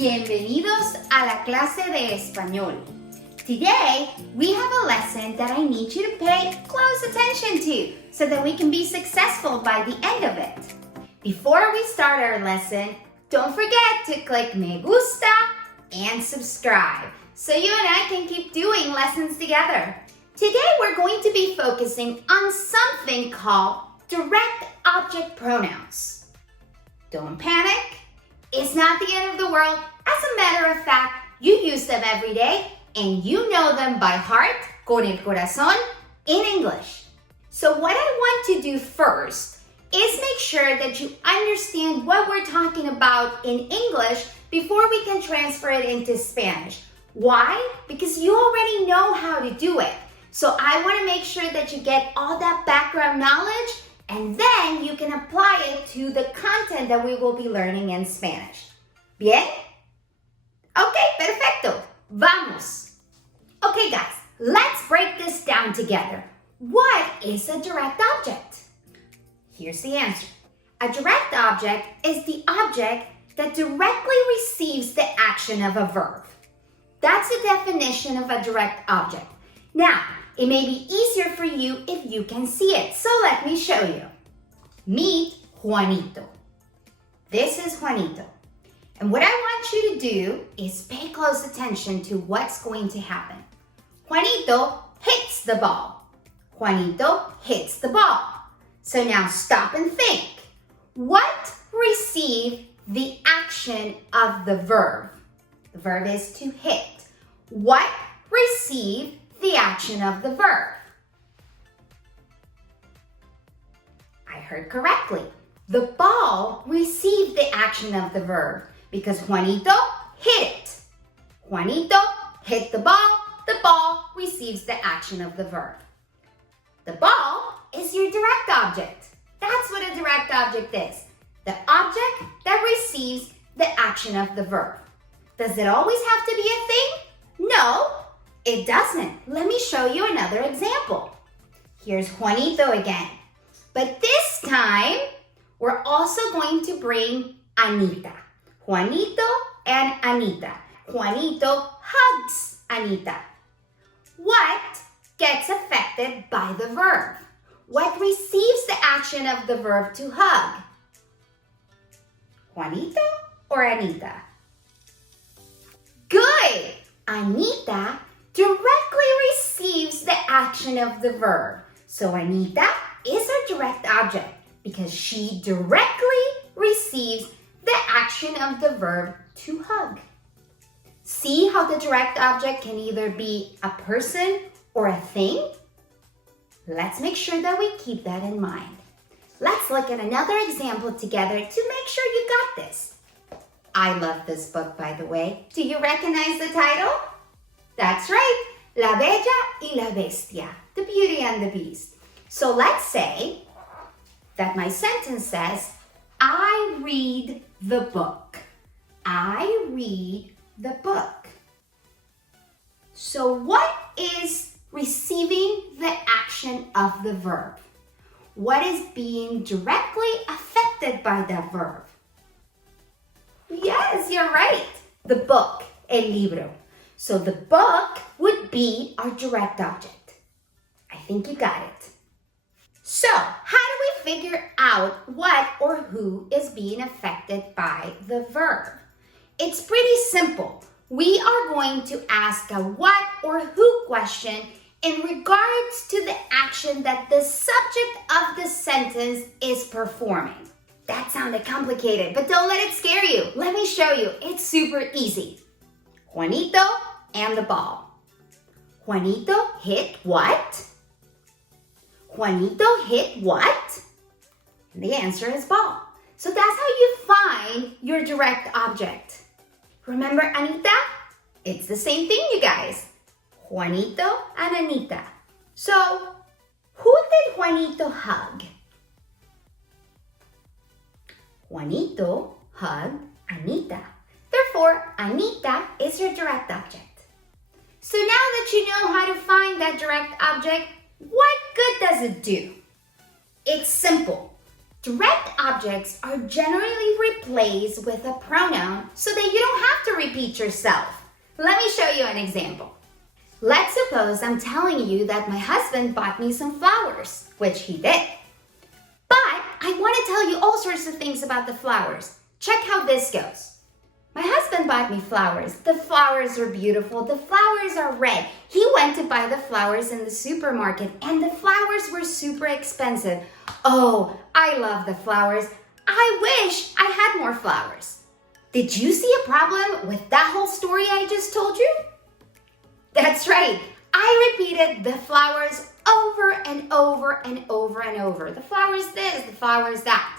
Bienvenidos a la clase de español. Today, we have a lesson that I need you to pay close attention to so that we can be successful by the end of it. Before we start our lesson, don't forget to click me gusta and subscribe so you and I can keep doing lessons together. Today, we're going to be focusing on something called direct object pronouns. Don't panic. It's not the end of the world. As a matter of fact, you use them every day and you know them by heart, con el corazón, in English. So what I want to do first is make sure that you understand what we're talking about in English before we can transfer it into Spanish. Why? Because you already know how to do it. So I want to make sure that you get all that background knowledge and then you can apply it to the content that we will be learning in Spanish. ¿Bien? Okay, perfecto. Vamos. Okay, guys, let's break this down together. What is a direct object? Here's the answer. A direct object is the object that directly receives the action of a verb. That's the definition of a direct object. Now, it may be easier for you if you can see it, so let me show you. Meet Juanito. This is Juanito. And what I want you to do is pay close attention to what's going to happen. Juanito hits the ball. Juanito hits the ball. So now stop and think. What received the action of the verb? The verb is to hit. What received the action of the verb? I heard correctly. The ball received the action of the verb because Juanito hit it. Juanito hit the ball receives the action of the verb. The ball is your direct object. That's what a direct object is. The object that receives the action of the verb. Does it always have to be a thing? No, it doesn't. Let me show you another example. Here's Juanito again. But this time, we're also going to bring Anita. Juanito and Anita. Juanito hugs Anita. What gets affected by the verb? What receives the action of the verb to hug? Juanito or Anita? Good! Anita directly receives the action of the verb. So Anita is a direct object because she directly receives the action of the verb to hug. See how the direct object can either be a person or a thing? Let's make sure that we keep that in mind. Let's look at another example together to make sure you got this. I love this book, by the way. Do you recognize the title? That's right, La Bella y la Bestia, The Beauty and the Beast. So let's say that my sentence says, I read the book. I read the book. So what is receiving the action of the verb? What is being directly affected by that verb? Yes, you're right. The book, el libro. So the book would be our direct object. I think you got it. So, how do we figure out what or who is being affected by the verb? It's pretty simple. We are going to ask a what or who question in regards to the action that the subject of the sentence is performing. That sounded complicated, but don't let it scare you. Let me show you. It's super easy. Juanito and the ball. Juanito hit what? Juanito hit what? And the answer is ball. So that's how you find your direct object. Remember Anita? It's the same thing, you guys. Juanito and Anita. So, who did Juanito hug? Juanito hugged Anita. Therefore, Anita is your direct object. So now that you know how to find that direct object, what good does it do? It's simple. Direct objects are generally replaced with a pronoun so that you don't have to repeat yourself. Let me show you an example. Let's suppose I'm telling you that my husband bought me some flowers, which he did. But I want to tell you all sorts of things about the flowers. Check how this goes. My husband bought me flowers. The flowers are beautiful. The flowers are red. He went to buy the flowers in the supermarket and the flowers were super expensive. Oh, I love the flowers. I wish I had more flowers. Did you see a problem with that whole story I just told you? That's right. I repeated the flowers over and over and over and over. The flowers this, the flowers that.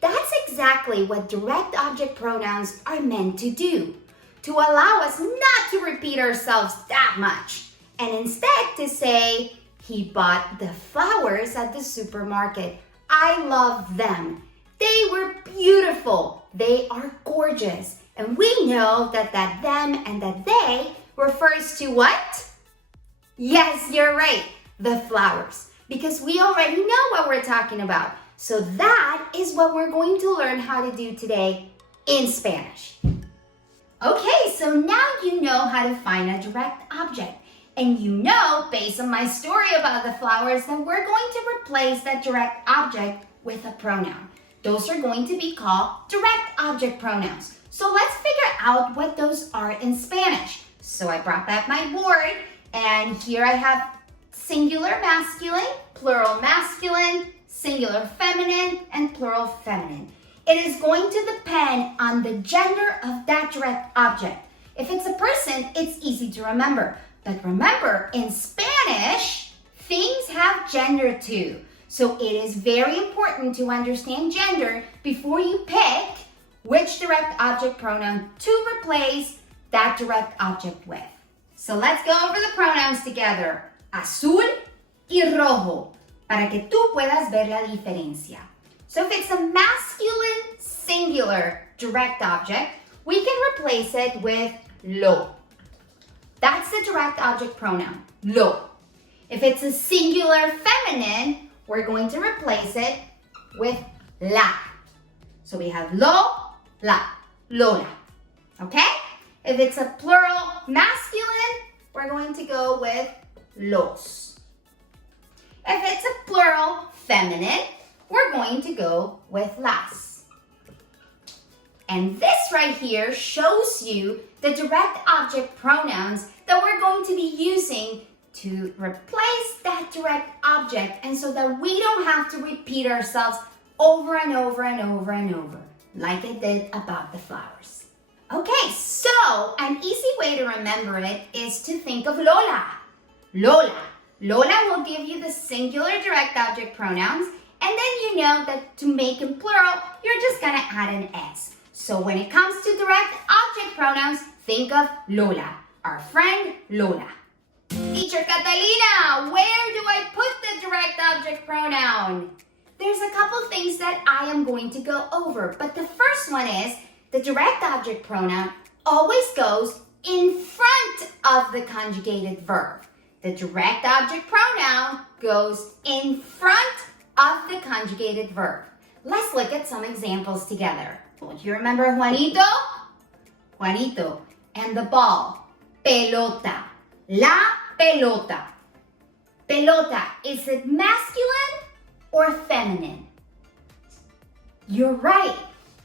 That's exactly what direct object pronouns are meant to do, to allow us not to repeat ourselves that much, and instead to say, he bought the flowers at the supermarket. I love them. They were beautiful. They are gorgeous. And we know that that them and that they refers to what? Yes, you're right, the flowers, because we already know what we're talking about. So that is what we're going to learn how to do today in Spanish. Okay, so now you know how to find a direct object. And you know, based on my story about the flowers, that we're going to replace that direct object with a pronoun. Those are going to be called direct object pronouns. So let's figure out what those are in Spanish. So I brought back my board, and here I have singular masculine, plural masculine, singular feminine, and plural feminine. It is going to depend on the gender of that direct object. If it's a person, it's easy to remember. But remember, in Spanish, things have gender too. So it is very important to understand gender before you pick which direct object pronoun to replace that direct object with. So let's go over the pronouns together. Azul y rojo, para que tú puedas ver la diferencia. So if it's a masculine singular direct object, we can replace it with lo. That's the direct object pronoun, lo. If it's a singular feminine, we're going to replace it with la. So we have lo, la, lola. Okay? If it's a plural masculine, we're going to go with los. If it's a plural feminine, we're going to go with las. And this right here shows you the direct object pronouns that we're going to be using to replace that direct object, and so that we don't have to repeat ourselves over and over and over and over, like I did about the flowers. Okay, so an easy way to remember it is to think of Lola. Lola. Lola will give you the singular direct object pronouns, and then you know that to make them plural, you're just gonna add an S. So when it comes to direct object pronouns, think of Lola, our friend Lola. Teacher Catalina, where do I put the direct object pronoun? There's a couple things that I am going to go over, but the first one is the direct object pronoun always goes in front of the conjugated verb. The direct object pronoun goes in front of the conjugated verb. Let's look at some examples together. Do you remember Juanito? Juanito. And the ball. Pelota. La pelota. Pelota. Is it masculine or feminine? You're right.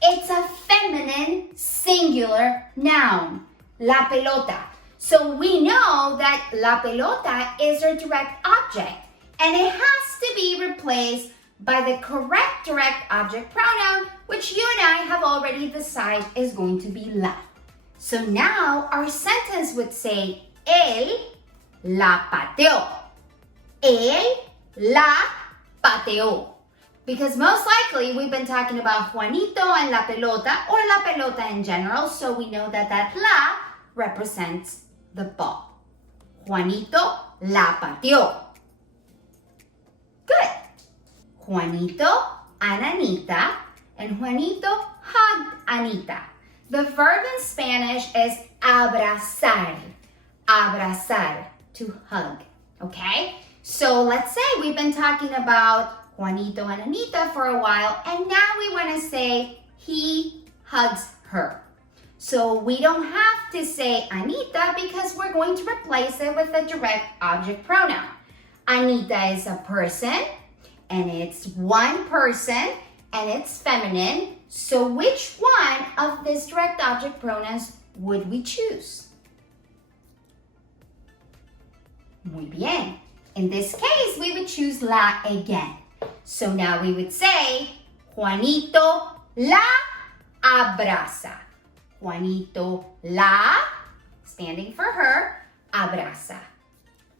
It's a feminine singular noun. La pelota. So we know that la pelota is our direct object, and it has to be replaced by the correct direct object pronoun, which you and I have already decided is going to be la. So now our sentence would say, él la pateó. Él la pateó. Because most likely we've been talking about Juanito and la pelota, or la pelota in general, so we know that that la represents the ball. Juanito la pateó. Good. Juanito and Anita, and Juanito hugged Anita. The verb in Spanish is abrazar. Abrazar, to hug. Okay? So let's say we've been talking about Juanito and Anita for a while, and now we want to say he hugs her. So we don't have to say Anita because we're going to replace it with a direct object pronoun. Anita is a person, and it's one person, and it's feminine. So which one of these direct object pronouns would we choose? Muy bien. In this case, we would choose la again. So now we would say, Juanito la abraza. Juanito la, standing for her, abraza.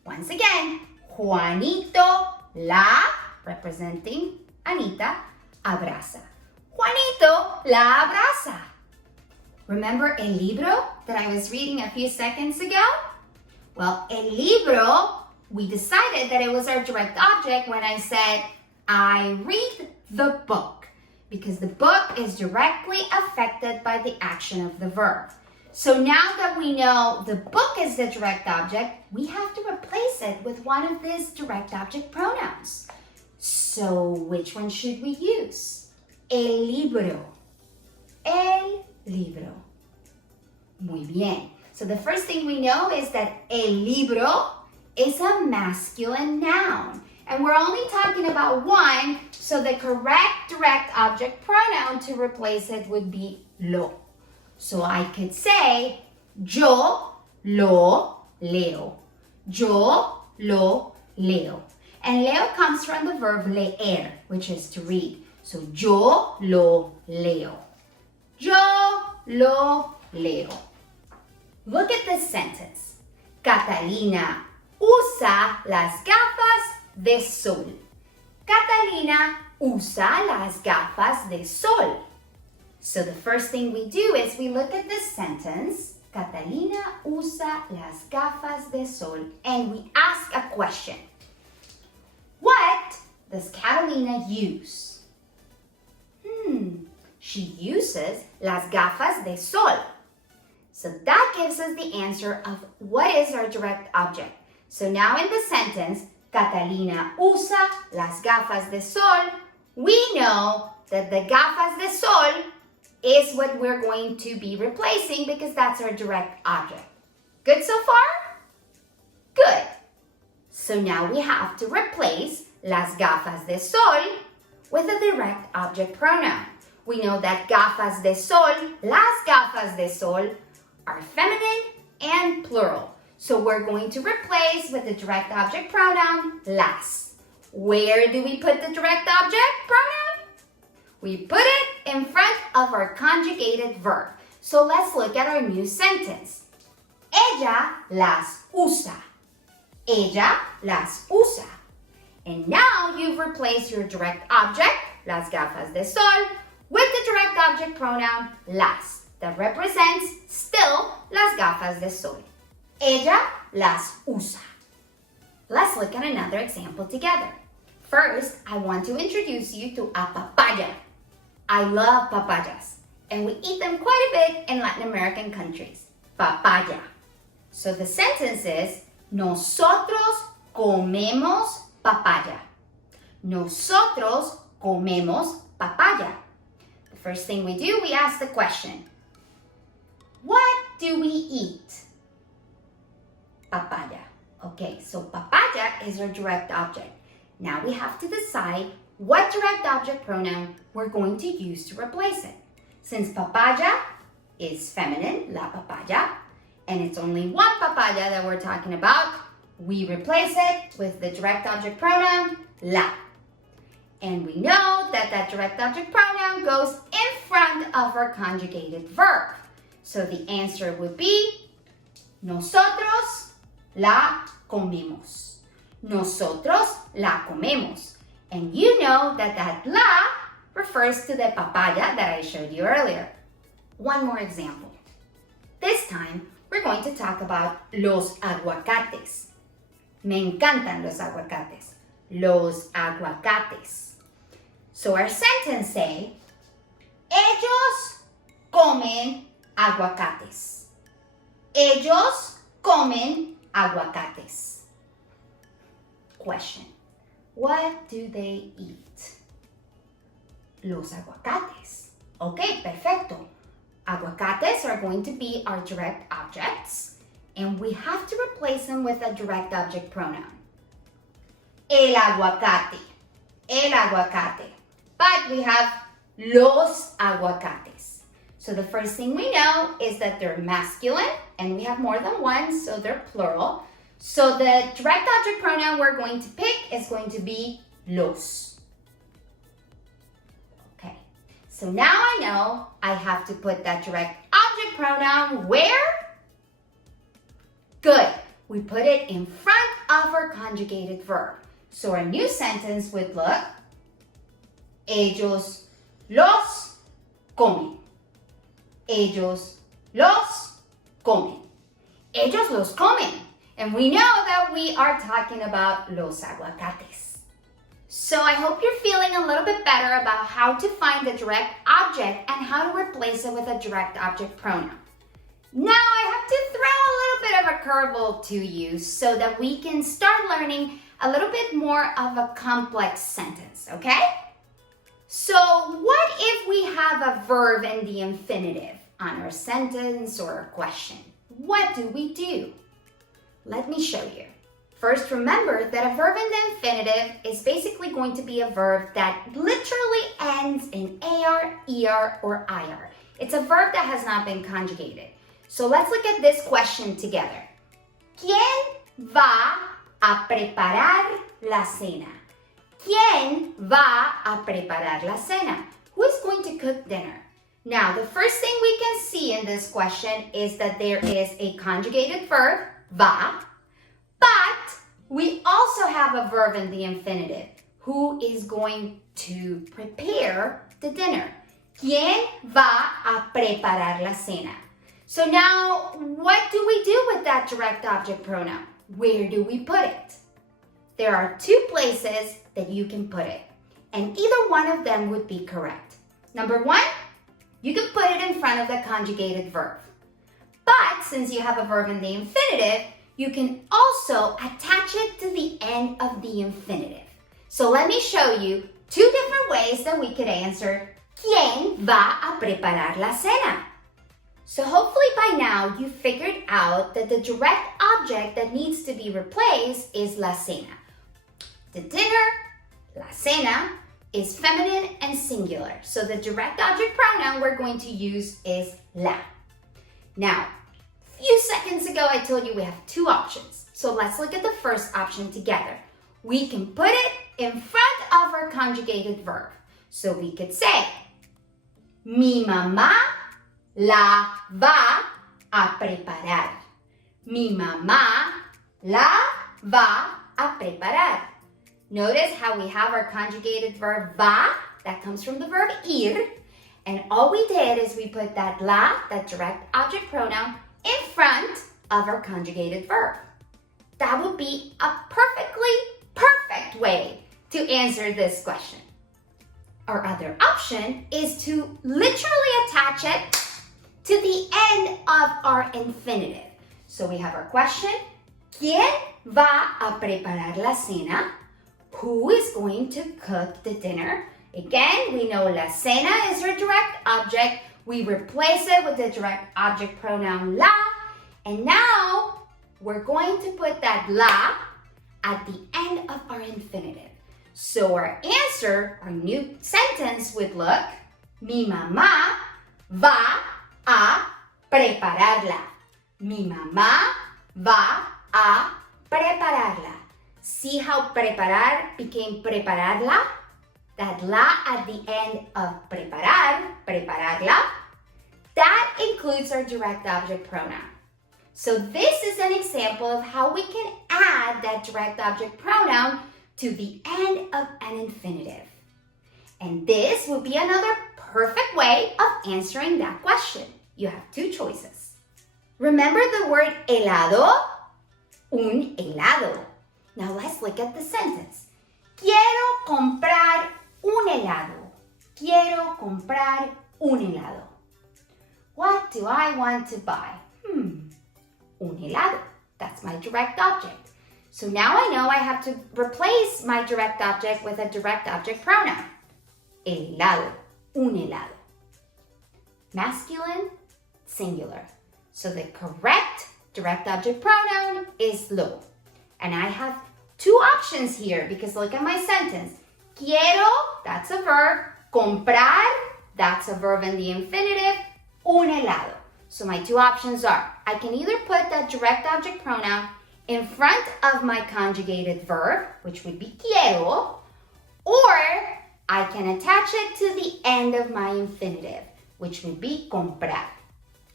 Once again, Juanito la, representing Anita, abraza. Juanito la abraza. Remember el libro that I was reading a few seconds ago? Well, el libro, we decided that it was our direct object when I said, I read the book, because the book is directly affected by the action of the verb. So now that we know the book is the direct object, we have to replace it with one of these direct object pronouns. So which one should we use? El libro. El libro. Muy bien. So the first thing we know is that el libro is a masculine noun. And we're only talking about one, so the correct direct object pronoun to replace it would be lo. So I could say, yo lo leo. Yo lo leo. And leo comes from the verb leer, which is to read. So yo lo leo. Yo lo leo. Look at this sentence. Catalina usa las gafas de sol. Catalina usa las gafas de sol. So the first thing we do is we look at this sentence. Catalina usa las gafas de sol. And we ask a question. What does Catalina use? She uses las gafas de sol. So that gives us the answer of what is our direct object. So now in the sentence, Catalina usa las gafas de sol, we know that the gafas de sol is what we're going to be replacing because that's our direct object. Good so far? Good. So now we have to replace las gafas de sol with a direct object pronoun. We know that gafas de sol, las gafas de sol, are feminine and plural. So we're going to replace with the direct object pronoun las. Where do we put the direct object pronoun? We put it in front of our conjugated verb. So let's look at our new sentence. Ella las usa. Ella las usa. And now you've replaced your direct object, las gafas de sol, with the direct object pronoun las, that represents still las gafas de sol. Ella las usa. Let's look at another example together. First, I want to introduce you to a papaya. I love papayas, and we eat them quite a bit in Latin American countries. Papaya. So the sentence is, nosotros comemos papaya. Nosotros comemos papaya. The first thing we do, we ask the question, what do we eat? Papaya. Okay, so papaya is our direct object. Now we have to decide what direct object pronoun we're going to use to replace it. Since papaya is feminine, la papaya, and it's only one papaya that we're talking about, we replace it with the direct object pronoun la. And we know that that direct object pronoun goes in front of our conjugated verb. So the answer would be nosotros la comemos. Nosotros la comemos. And you know that that la refers to the papaya that I showed you earlier. One more example. This time, we're going to talk about los aguacates. Me encantan los aguacates. Los aguacates. So our sentence say, ellos comen aguacates. Ellos comen aguacates. Question. What do they eat? Los aguacates. Okay, perfecto. Aguacates are going to be our direct objects, and we have to replace them with a direct object pronoun. El aguacate. El aguacate. But we have los aguacates. So the first thing we know is that they're masculine, and we have more than one, so they're plural. So the direct object pronoun we're going to pick is going to be los. Okay, so now I know I have to put that direct object pronoun where? Good, we put it in front of our conjugated verb. So our new sentence would look, ellos los comen. Ellos los comen. Ellos los comen. And we know that we are talking about los aguacates. So I hope you're feeling a little bit better about how to find the direct object and how to replace it with a direct object pronoun. Now I have to throw a little bit of a curveball to you so that we can start learning a little bit more of a complex sentence, okay? So what if we have a verb in the infinitive on our sentence or our question? What do we do? Let me show you. First, remember that a verb in the infinitive is basically going to be a verb that literally ends in AR, ER, or IR. It's a verb that has not been conjugated. So let's look at this question together. ¿Quién va a preparar la cena? ¿Quién va a preparar la cena? Who is going to cook dinner? Now, the first thing we can see in this question is that there is a conjugated verb, va, but we also have a verb in the infinitive who is going to prepare the dinner. ¿Quién va a preparar la cena? So now, what do we do with that direct object pronoun? Where do we put it? There are two places that you can put it, and either one of them would be correct. Number one, you can put it in front of the conjugated verb. But since you have a verb in the infinitive, you can also attach it to the end of the infinitive. So let me show you two different ways that we could answer, ¿Quién va a preparar la cena? So hopefully by now you figured out that the direct object that needs to be replaced is la cena. The dinner, la cena, is feminine and singular. So the direct object pronoun we're going to use is la. Now, a few seconds ago I told you we have two options. So let's look at the first option together. We can put it in front of our conjugated verb. So we could say, mi mamá la va a preparar. Mi mamá la va a preparar. Notice how we have our conjugated verb va, that comes from the verb ir, and all we did is we put that la, that direct object pronoun, in front of our conjugated verb. That would be a perfect way to answer this question. Our other option is to literally attach it to the end of our infinitive. So we have our question, ¿Quién va a preparar la cena? Who is going to cook the dinner? Again, we know la cena is our direct object. We replace it with the direct object pronoun la. And now we're going to put that la at the end of our infinitive. So our answer, our new sentence would look, mi mamá va a prepararla. Mi mamá va a prepararla. See how preparar became prepararla? That la at the end of preparar, prepararla, that includes our direct object pronoun. So this is an example of how we can add that direct object pronoun to the end of an infinitive. And this would be another perfect way of answering that question. You have two choices. Remember the word helado? Un helado. Now let's look at the sentence. Quiero comprar un helado. Quiero comprar un helado. What do I want to buy? Un helado. That's my direct object. So now I know I have to replace my direct object with a direct object pronoun. Helado, un helado. Masculine, singular. So the correct direct object pronoun is lo. And I have two options here because look at my sentence. Quiero, that's a verb. Comprar, that's a verb in the infinitive. Un helado. So my two options are, I can either put that direct object pronoun in front of my conjugated verb, which would be quiero, or I can attach it to the end of my infinitive, which would be comprar.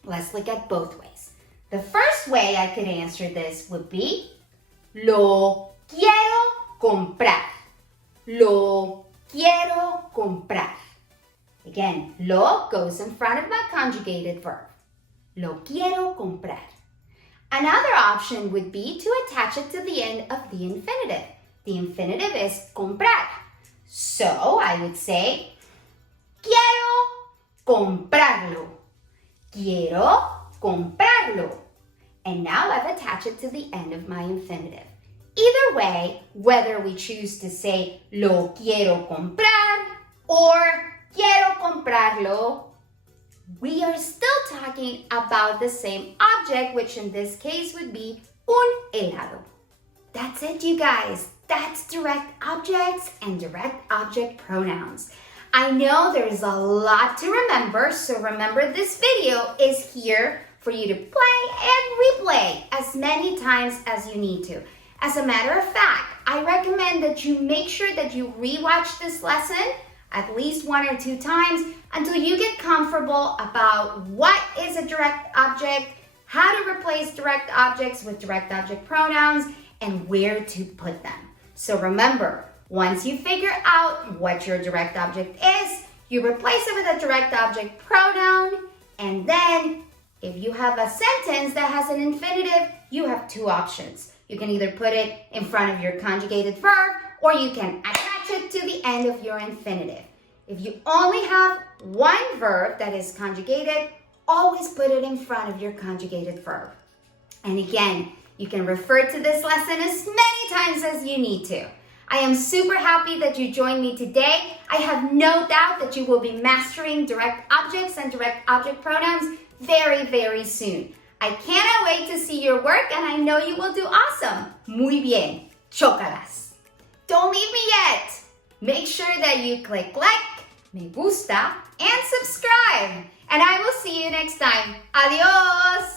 Let's look at both ways. The first way I could answer this would be lo quiero comprar. Lo quiero comprar. Again, lo goes in front of my conjugated verb. Lo quiero comprar. Another option would be to attach it to the end of the infinitive. The infinitive is comprar. So I would say, quiero comprarlo. Quiero comprarlo. And now I've attached it to the end of my infinitive. Either way, whether we choose to say lo quiero comprar or quiero comprarlo, we are still talking about the same object, which in this case would be un helado. That's it, you guys. That's direct objects and direct object pronouns. I know there's a lot to remember, so remember this video is here for you to play and replay as many times as you need to. As a matter of fact, I recommend that you make sure that you rewatch this lesson at least 1 or 2 times until you get comfortable about what is a direct object, how to replace direct objects with direct object pronouns, and where to put them. So remember, once you figure out what your direct object is, you replace it with a direct object pronoun, and then if you have a sentence that has an infinitive, you have 2 options. You can either put it in front of your conjugated verb, or you can attach it to the end of your infinitive. If you only have one verb that is conjugated, always put it in front of your conjugated verb. And again, you can refer to this lesson as many times as you need to. I am super happy that you joined me today. I have no doubt that you will be mastering direct objects and direct object pronouns very, very soon. I cannot wait to see your work, and I know you will do awesome. Muy bien. Chócalas. Don't leave me yet. Make sure that you click like, me gusta, and subscribe. And I will see you next time. Adios.